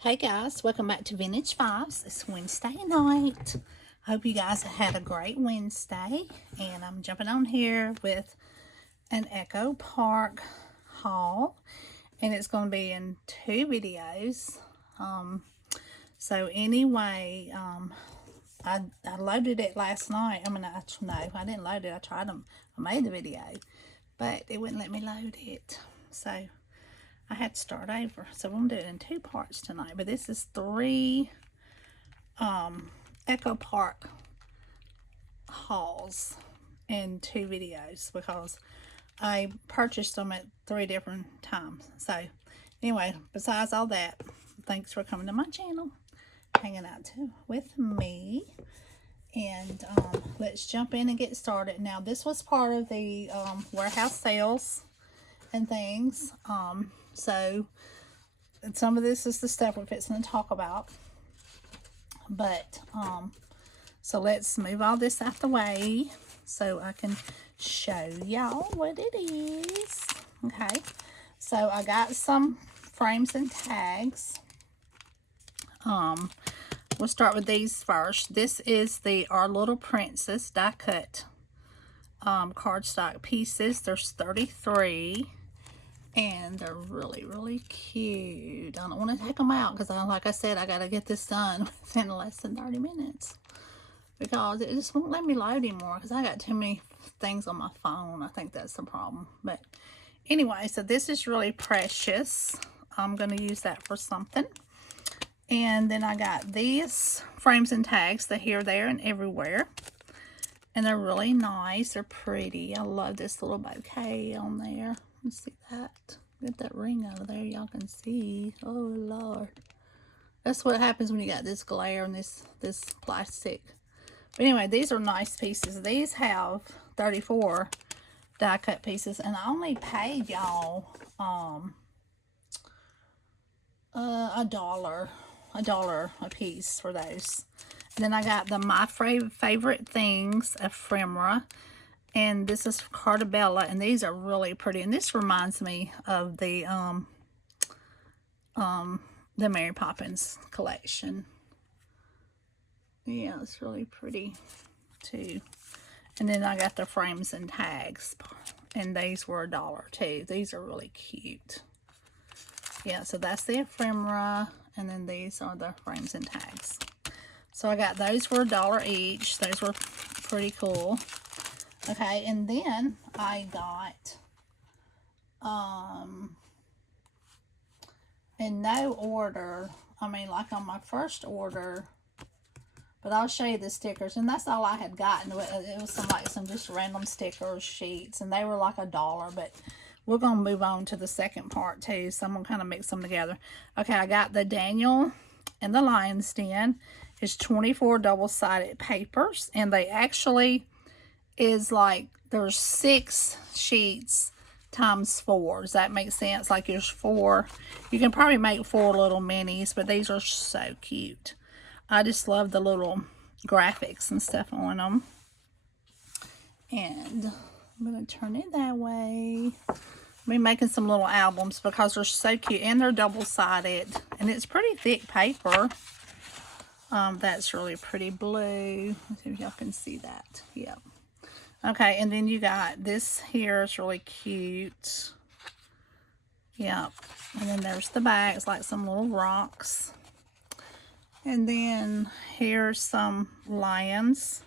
Hey guys, welcome back to Vintage Vibes. It's Wednesday night. Hope you guys had a great Wednesday. And I'm jumping on here with an Echo Park haul. And it's going to be in two videos. So anyway, I loaded it last night. No, I didn't load it. I tried them. I made the video. But it wouldn't let me load it. So I had to start over, so I'm doing it in two parts tonight. But this is three Echo Park hauls in two videos because I purchased them at three different times. So anyway, besides all that, thanks for coming to my channel, hanging out with me. And let's jump in and get started. Now, this was part of the warehouse sales and things. So some of this is the stuff we're fixing to talk about. But so let's move all this out the way so I can show y'all what it is. Okay, so I got some frames and tags. We'll start with these first. This is the Our Little Princess die cut cardstock pieces. There's 33. And they're really cute. I don't want to take them out because, like I said, I got to get this done within less than 30 minutes. Because it just won't let me load anymore because I got too many things on my phone. I think that's the problem. But anyway, so this is really precious. I'm going to use that for something. And then I got these frames and tags. They're here, there, and everywhere. And they're really nice. They're pretty. I love this little bouquet on there. Let's see that. Get that ring out of there. Y'all can see. Oh, Lord. That's what happens when you got this glare and this plastic. But anyway, these are nice pieces. These have 34 die cut pieces. And I only paid y'all $1 a piece for those. And then I got the My Favorite Things ephemera. And this is Cartabella, and these are really pretty. And this reminds me of the Mary Poppins collection. Yeah, it's really pretty too. And then I got the frames and tags, and these were $1 too. These are really cute. Yeah, so that's the ephemera, and then these are the frames and tags. So I got those for $1 each. Those were pretty cool. Okay, and then I got, in no order, I mean, like on my first order, but I'll show you the stickers, and that's all I had gotten. It was some just random stickers, sheets, and they were like $1, but we're going to move on to the second part too, so I'm going to kind of mix them together. Okay, I got the Daniel and the Lion's Den. It's 24 double-sided papers, and they actually is like there's 6 sheets times 4. Does that make sense? Like there's 4. You can probably make 4 little minis, but these are so cute. I just love the little graphics and stuff on them. And I'm going to turn it that way. I'll be making some little albums because they're so cute. And they're double-sided. And it's pretty thick paper. That's really pretty blue. Let's see if y'all can see that. Yep. Okay, and then you got this here. It's really cute. Yep. And then there's the back. It's like some little rocks. And then here's some lions.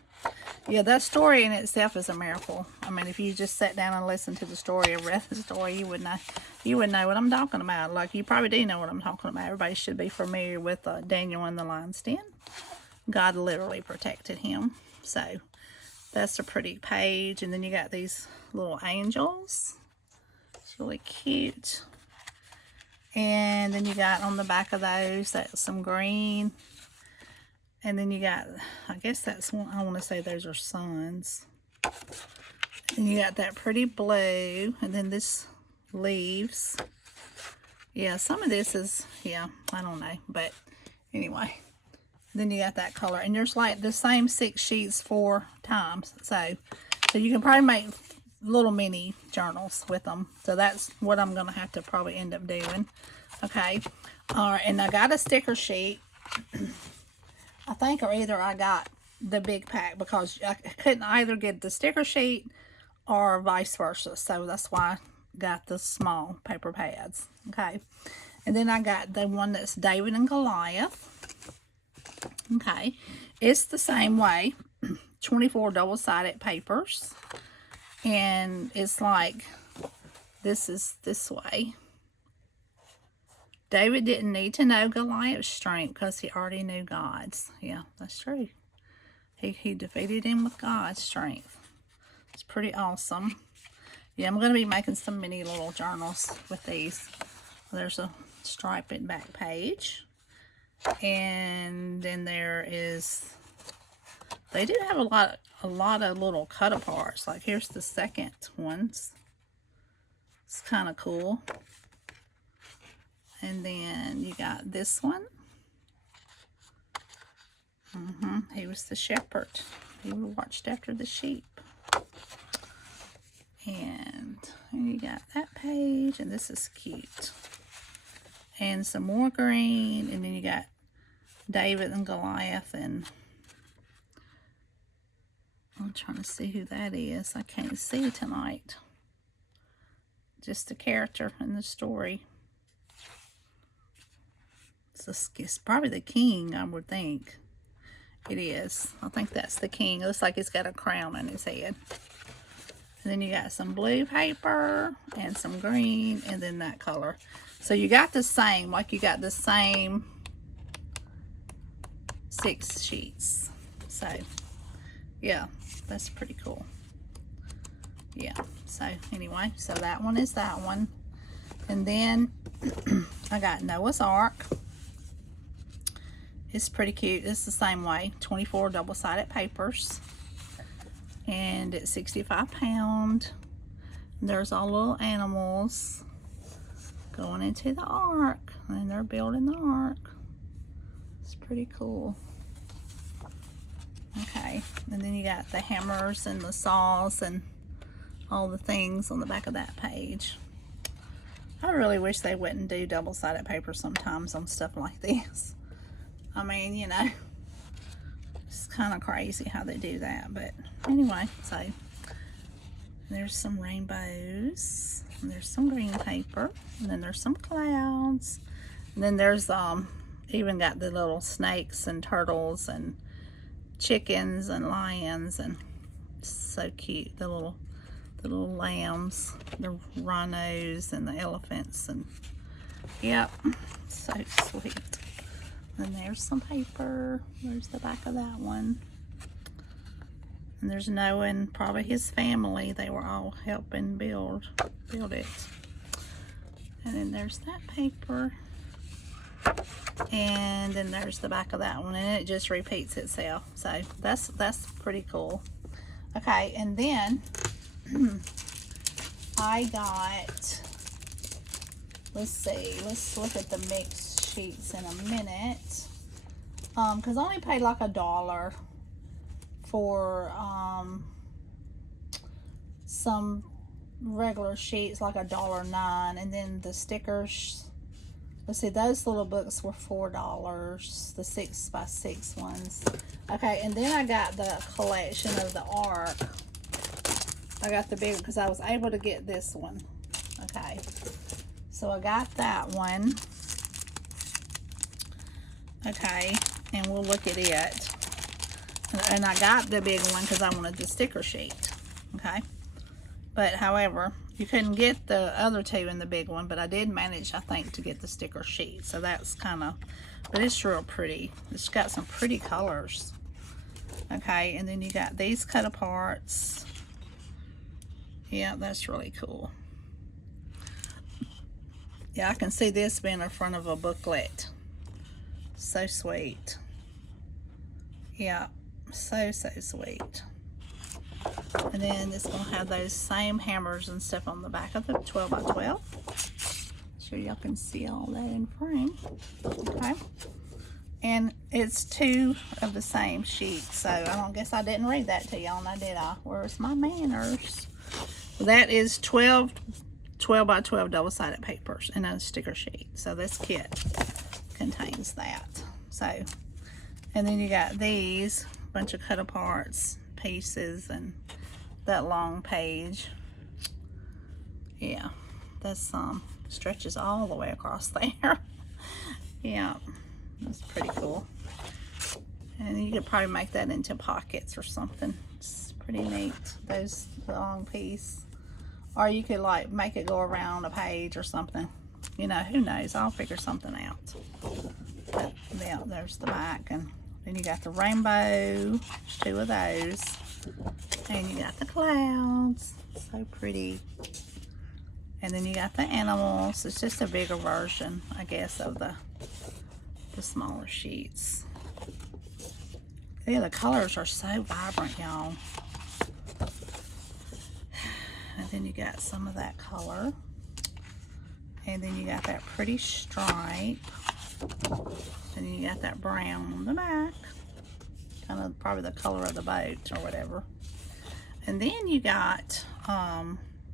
Yeah, that story in itself is a miracle. I mean, if you just sat down and listened to the story or read the story, you would know what I'm talking about. Like, you probably do know what I'm talking about. Everybody should be familiar with Daniel and the Lion's Den. God literally protected him. So that's a pretty page. And then you got these little angels. It's really cute. And then you got on the back of those, that's some green. And then you got, I guess that's one, I want to say those are suns. And you got that pretty blue. And then this leaves. Yeah, some of this is, yeah, I don't know. But anyway. Then you got that color. And there's like the same 6 sheets 4 times. So you can probably make little mini journals with them. So that's what I'm going to have to probably end up doing. Okay. All right, and I got a sticker sheet. I think, or either I got the big pack because I couldn't either get the sticker sheet or vice versa. So that's why I got the small paper pads. Okay. And then I got the one that's David and Goliath. Okay. It's the same way. 24 double-sided papers. And it's like, this is this way. David didn't need to know Goliath's strength because he already knew God's. Yeah, that's true. He defeated him with God's strength. It's pretty awesome. Yeah, I'm going to be making some mini little journals with these. There's a striped back page. And then there is, they do have a lot of little cut aparts. Like here's the second ones. It's kind of cool. And then you got this one. He was the shepherd. He watched after the sheep. And you got that page, and this is cute. And some more green, and then you got David and Goliath, and I'm trying to see who that is. I can't see tonight. Just a character in the story. It's probably the king, I would think. It is. I think that's the king. It looks like he's got a crown on his head. And then you got some blue paper and some green and then that color. So you got the same, like you got the same 6 sheets. So, yeah, that's pretty cool. Yeah, so anyway, so that one is that one. And then I got Noah's Ark. It's pretty cute. It's the same way. 24 double-sided papers. And it's 65 pounds. There's all little animals going into the ark. And they're building the ark. It's pretty cool. Okay. And then you got the hammers and the saws and all the things on the back of that page. I really wish they wouldn't do double-sided paper sometimes on stuff like this. I mean, you know, it's kind of crazy how they do that. But anyway, so there's some rainbows. And there's some green paper. And then there's some clouds. And then there's even got the little snakes and turtles and chickens and lions. And it's so cute. The little lambs, the rhinos and the elephants. And yep, so sweet. And there's some paper. There's the back of that one. And there's Noah and probably his family. They were all helping build it. And then there's that paper. And then there's the back of that one. And it just repeats itself. So that's pretty cool. Okay, and then I got, let's see, let's look at the mixed sheets in a minute, because I only paid like $1 for some regular sheets, like $1.09, and then the stickers, let's see, those little books were $4, the 6x6 ones. Okay, and then I got the collection of the ark. I got the big one because I was able to get this one. Okay, so I got that one. Okay, and we'll look at it. And I got the big one because I wanted the sticker sheet. Okay, but however, you couldn't get the other two in the big one, but I did manage, I think, to get the sticker sheet. So that's kind of, but it's real pretty. It's got some pretty colors. Okay, and then you got these cut aparts. Yeah, that's really cool. Yeah, I can see this being in front of a booklet. So sweet. Yeah, so sweet. And then it's going to have those same hammers and stuff on the back of the 12x12. So y'all can see all that in frame. Okay. And it's 2 of the same sheet. So I don't guess I didn't read that to y'all, now did I? Where's my manners? That is 12 12 by 12 double-sided papers and a sticker sheet. So this kit contains that. So, and then you got these bunch of cut aparts, pieces, and that long page. Yeah, that's stretches all the way across there. Yeah, that's pretty cool. And you could probably make that into pockets or something. It's pretty neat, those long piece. Or you could like make it go around a page or something. You know, who knows? I'll figure something out. But yeah, there's the back. And then you got the rainbow. There's 2 of those. And you got the clouds. So pretty. And then you got the animals. It's just a bigger version, I guess, of the smaller sheets. Yeah, the colors are so vibrant, y'all. And then you got some of that color. And then you got that pretty stripe. And then you got that brown on the back. Kind of probably the color of the boat or whatever. And then you got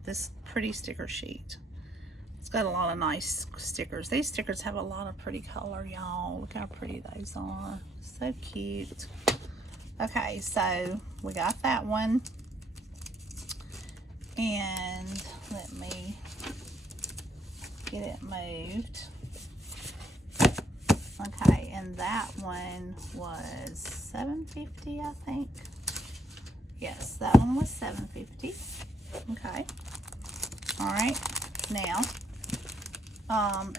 this pretty sticker sheet. It's got a lot of nice stickers. These stickers have a lot of pretty color, y'all. Look how pretty those are. So cute. Okay, so we got that one. And let me get it moved. Okay, and that one was $7.50, I think. Yes, that one was $7.50. Okay. All right. Now,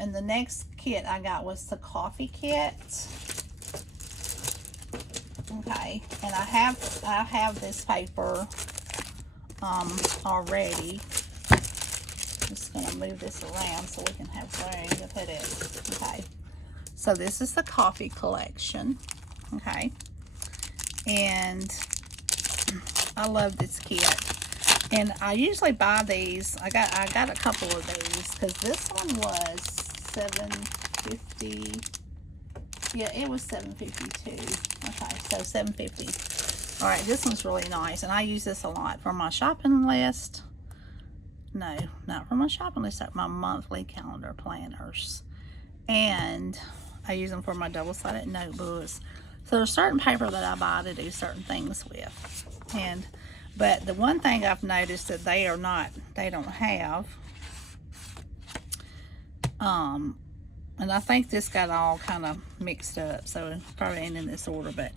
and the next kit I got was the coffee kit. Okay, and I have this paper already. Just gonna move this around so we can have room to put it. Okay, so this is the coffee collection. Okay, and I love this kit. And I usually buy these. I got a couple of these because this one was $7.50. Yeah, it was $7.52. Okay, so $7.50. All right, this one's really nice, and I use this a lot for my shopping list. No, not for my shopping list. Like my monthly calendar planners, and I use them for my double-sided notebooks. So there's certain paper that I buy to do certain things with, but the one thing I've noticed that they don't have, and I think this got all kind of mixed up, so it probably ain't in this order, but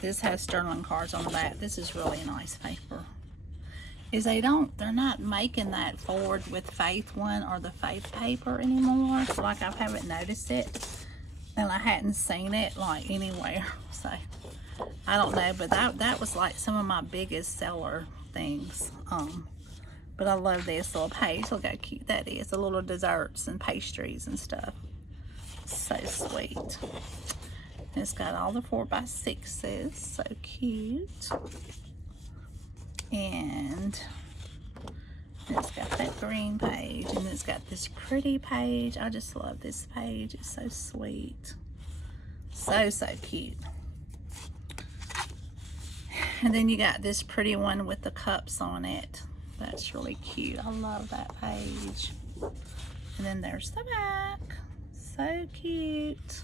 this has journaling cards on the back. This is really nice paper. They're not making that Forward with Faith one or the Faith paper anymore. So like I haven't noticed it, and I hadn't seen it like anywhere. So I don't know, but that was like some of my biggest seller things. But I love this little page. Look how cute that is. The little desserts and pastries and stuff. So sweet. And it's got all the 4x6s. So cute. And it's got that green page. And it's got this pretty page. I just love this page. It's so sweet. So cute. And then you got this pretty one with the cups on it. That's really cute. I love that page. And then there's the back. So cute.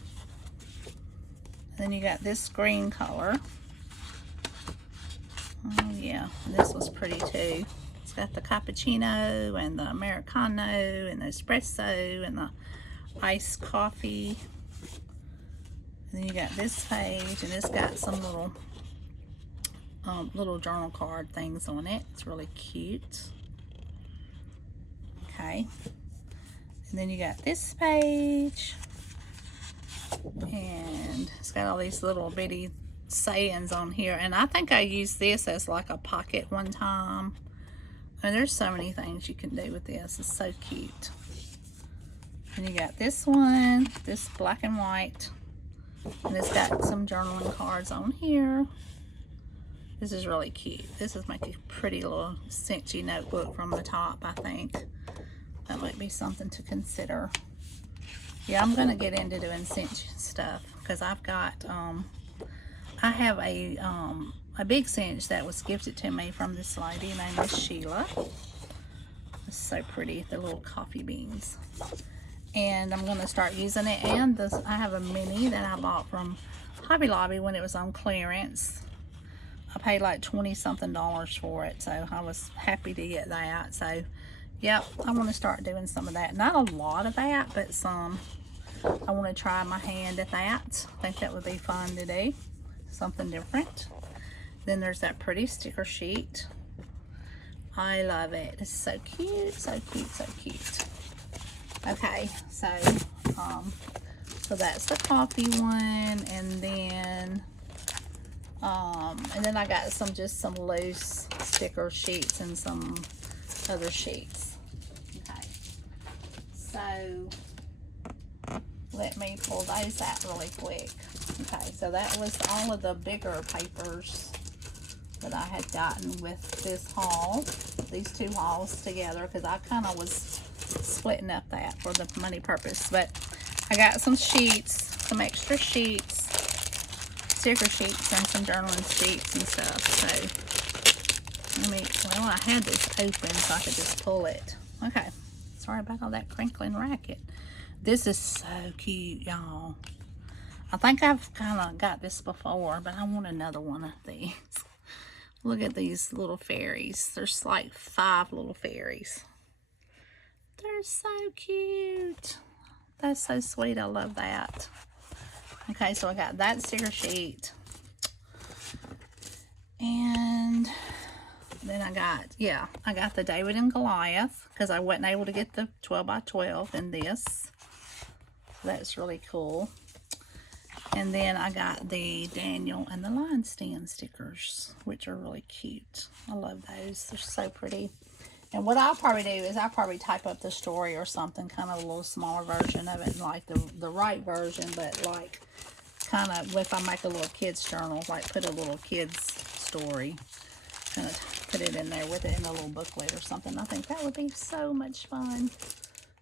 And then you got this green color. Oh yeah, and this was pretty too. It's got the cappuccino and the Americano and the espresso and the iced coffee. And then you got this page, and it's got some little journal card things on it. It's really cute. Okay. And then you got this page. And it's got all these little bitty sayings on here. And I think I used this as like a pocket one time. And there's so many things you can do with this. It's so cute. And you got this one, this black and white. And it's got some journaling cards on here. This is really cute. This is like a pretty little cinchy notebook from the top, I think. That might be something to consider. Yeah, I'm going to get into doing cinch stuff because I've got, I have a big cinch that was gifted to me from this lady named Miss Sheila. It's so pretty, the little coffee beans. And I'm going to start using it. And this, I have a mini that I bought from Hobby Lobby when it was on clearance. I paid like $20 something for it, so I was happy to get that. So yep, I want to start doing some of that. Not a lot of that, but some. I want to try my hand at that. I think that would be fun to do, something different. Then there's that pretty sticker sheet. I love it. It's so cute, so cute, so cute. Okay, so that's the coffee one, and then I got some loose sticker sheets and some other sheets. Okay, so let me pull those out really quick. Okay, so that was all of the bigger papers that I had gotten with this haul, these two hauls together, because I kind of was splitting up that for the money purpose. But I got some sheets, some extra sheets, sticker sheets, and some journaling sheets and stuff. So well, I had this open so I could just pull it. Okay, sorry about all that crinkling racket. This is so cute, y'all. I think I've kind of got this before, but I want another one of these. Look at these little fairies. There's like 5 little fairies. They're so cute. That's so sweet. I love that. Okay, so I got that sticker sheet. And then I got the David and Goliath, because I wasn't able to get the 12 by 12 in this. So that's really cool. And then I got the Daniel and the Lion Stand stickers, which are really cute. I love those. They're so pretty. And what I'll probably do is I'll probably type up the story or something, kind of a little smaller version of it, like the right version, but like kind of, if I make a little kids journal, like put a little kids story, kind of put it in there with it in a little booklet or something. I think that would be so much fun.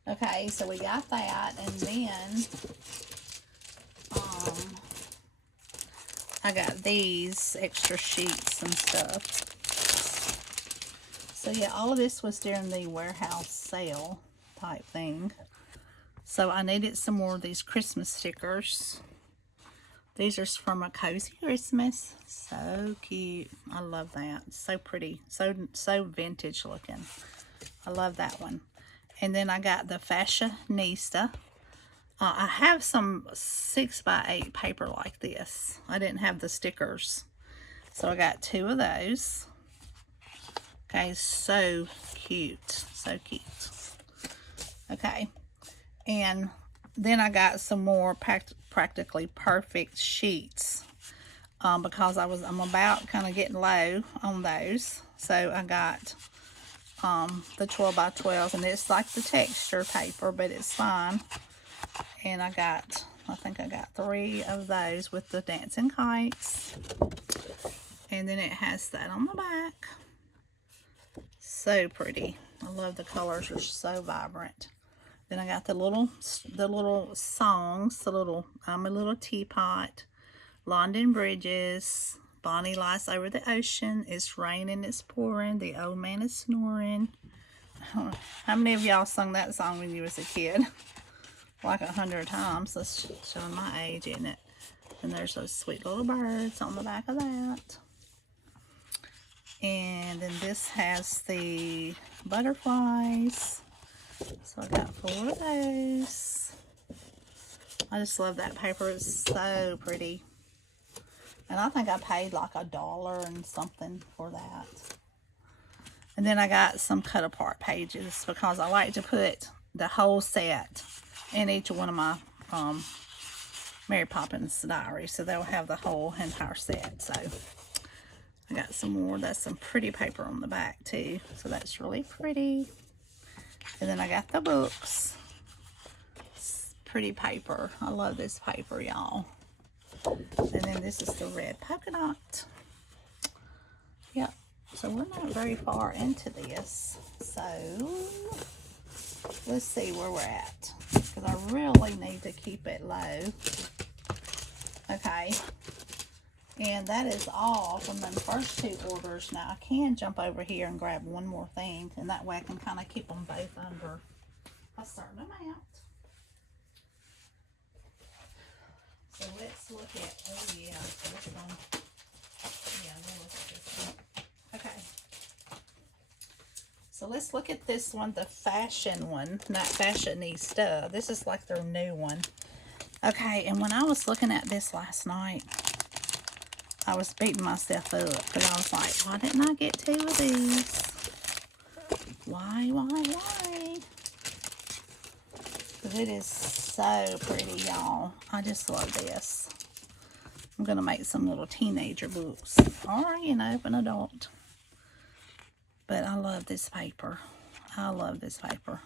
Okay, so we got that, and then I got these extra sheets and stuff. So yeah, all of this was during the warehouse sale type thing. So I needed some more of these Christmas stickers. These are from A Cozy Christmas. So cute. I love that. So pretty. So vintage looking. I love that one. And then I got the Fashionista. I have some 6x8 paper like this. I didn't have the stickers. So I got 2 of those. Okay, so cute. So cute. Okay. And then I got some more practically perfect sheets. Because I'm about kind of getting low on those. So I got the 12 by 12, and it's like the texture paper, but it's fine. And I think I got 3 of those with the dancing kites. And then it has that on the back. So pretty. I love the colors, are so vibrant. Then I got the little songs, I'm a Little Teapot, London Bridges, Bonnie Lies Over the Ocean, It's Raining, It's Pouring, The Old Man is Snoring. How many of y'all sung that song when you was a kid? Like 100 times. That's showing my age, isn't it? And there's those sweet little birds on the back of that. And then this has the butterflies. So I got 4 of those. I just love that paper. It's so pretty. And I think I paid like $1 and something for that. And then I got some cut apart pages, because I like to put the whole set in each one of my Mary Poppins diaries. So they'll have the whole entire set. So I got some more. That's some pretty paper on the back too. So that's really pretty. And then I got the books. It's pretty paper. I love this paper, y'all. And then this is the red polka dot. Yep. So we're not very far into this. So let's see where we're at, because I really need to keep it low. Okay. And that is all from the first 2 orders. Now, I can jump over here and grab one more thing, and that way I can kind of keep them both under a certain amount. So let's look at, oh yeah, this one. Yeah, we'll look at this one. Okay. So let's look at this one, the fashion one, not fashionista. This is like their new one. Okay, and when I was looking at this last night, I was beating myself up because I was like, why didn't I get 2 of these? Why? Because it is so pretty, y'all. I just love this. I'm going to make some little teenager books. Or, you know, an adult. But I love this paper. I love this paper.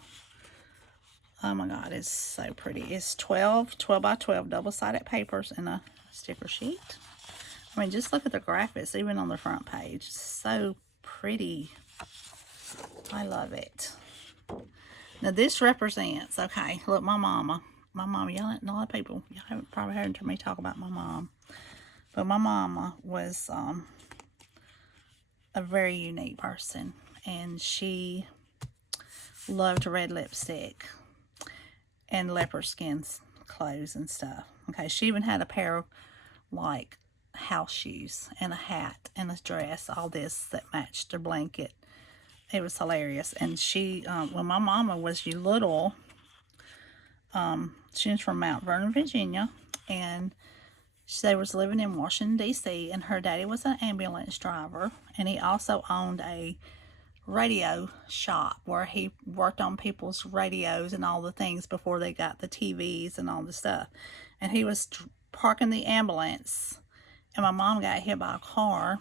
Oh my God, it's so pretty. It's 12 by 12 double-sided papers and a sticker sheet. I mean, just look at the graphics, even on the front page. It's so pretty. I love it. Now, this represents, okay, look, my mama, y'all, a lot of people, y'all haven't probably heard me talk about my mom. But my mama was a very unique person. And she loved red lipstick and leopard skin clothes and stuff. Okay, she even had a pair of, like, house shoes and a hat and a dress, all this that matched her blanket. It was hilarious. And she, when my mama was little, she was from Mount Vernon, Virginia, and they was living in Washington, D.C., and her daddy was an ambulance driver, and he also owned a radio shop where he worked on people's radios and all the things before they got the TVs and all the stuff. And he was parking the ambulance, and my mom got hit by a car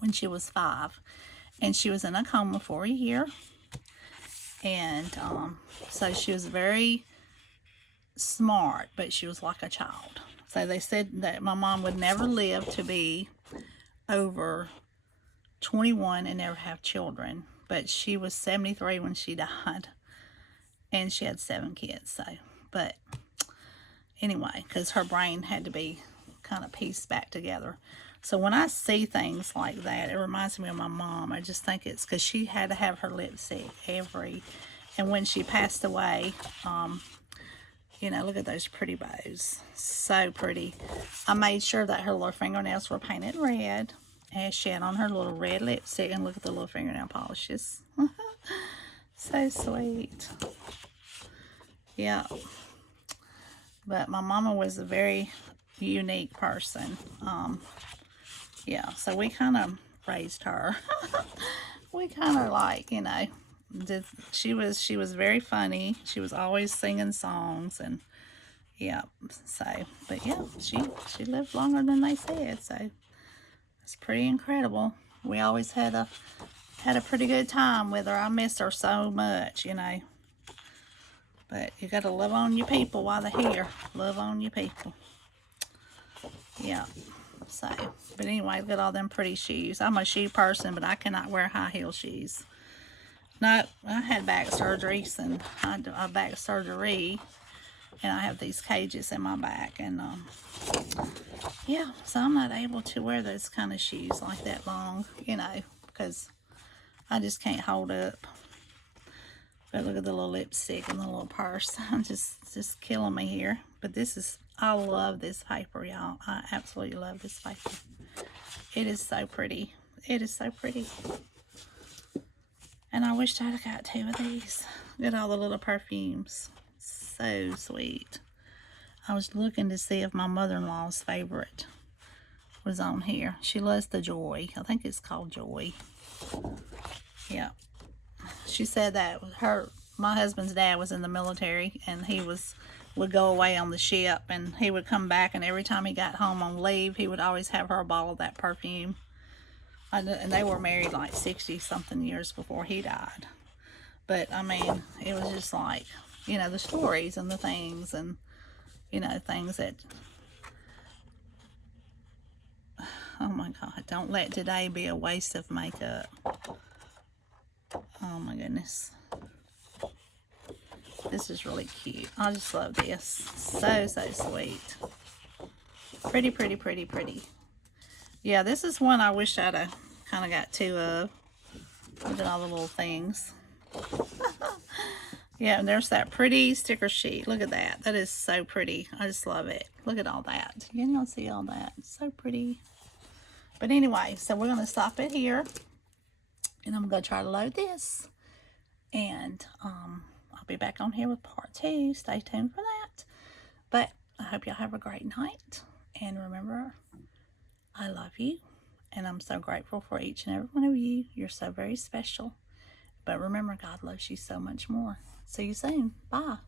when she was 5, and she was in a coma for a year. And so she was very smart, but she was like a child. So they said that my mom would never live to be over 21 and never have children. But she was 73 when she died, and she had 7 kids. So, but anyway, because her brain had to be kind of pieced back together. So when I see things like that, it reminds me of my mom. I just think it's because she had to have her lipstick and when she passed away, you know, look at those pretty bows. So pretty. I made sure that her little fingernails were painted red, and she had on her little red lipstick, and look at the little fingernail polishes. So sweet. Yeah. But my mama was a very unique person. Yeah, so we kind of raised her. We kind of like, you know, she was very funny. She was always singing songs, and yeah, so, but yeah, she lived longer than they said, so it's pretty incredible. We always had a pretty good time with her. I miss her so much, you know. But you got to love on your people while they're here. Love on your people. Yeah. So, but anyway, look at all them pretty shoes. I'm a shoe person, but I cannot wear high heel shoes. No, I had back surgeries, and I had a back surgery, and I have these cages in my back, and yeah, so I'm not able to wear those kind of shoes like that long, you know, because I just can't hold up. But look at the little lipstick and the little purse. I'm just killing me here. But this is, I love this paper, y'all. I absolutely love this paper. It is so pretty. It is so pretty. And I wish I'd have got 2 of these. Look at all the little perfumes. So sweet. I was looking to see if my mother-in-law's favorite was on here. She loves the Joy. I think it's called Joy. Yeah. She said that my husband's dad was in the military, and he would go away on the ship, and he would come back, and every time he got home on leave, he would always have her a bottle of that perfume. And they were married like 60-something years before he died. But, I mean, it was just like, you know, the stories and the things, and, you know, things that, oh my God, don't let today be a waste of makeup. Oh my goodness. This is really cute. I just love this. So, so sweet. Pretty, pretty, pretty, pretty. Yeah, this is one I wish I'd have kind of got two of. Look at all the little things. Yeah, and there's that pretty sticker sheet. Look at that. That is so pretty. I just love it. Look at all that. You can see all that. It's so pretty. But anyway, so we're going to stop it here. And I'm going to try to load this. And I'll be back on here with part 2. Stay tuned for that. But I hope y'all have a great night. And remember, I love you. And I'm so grateful for each and every one of you. You're so very special. But remember, God loves you so much more. See you soon. Bye.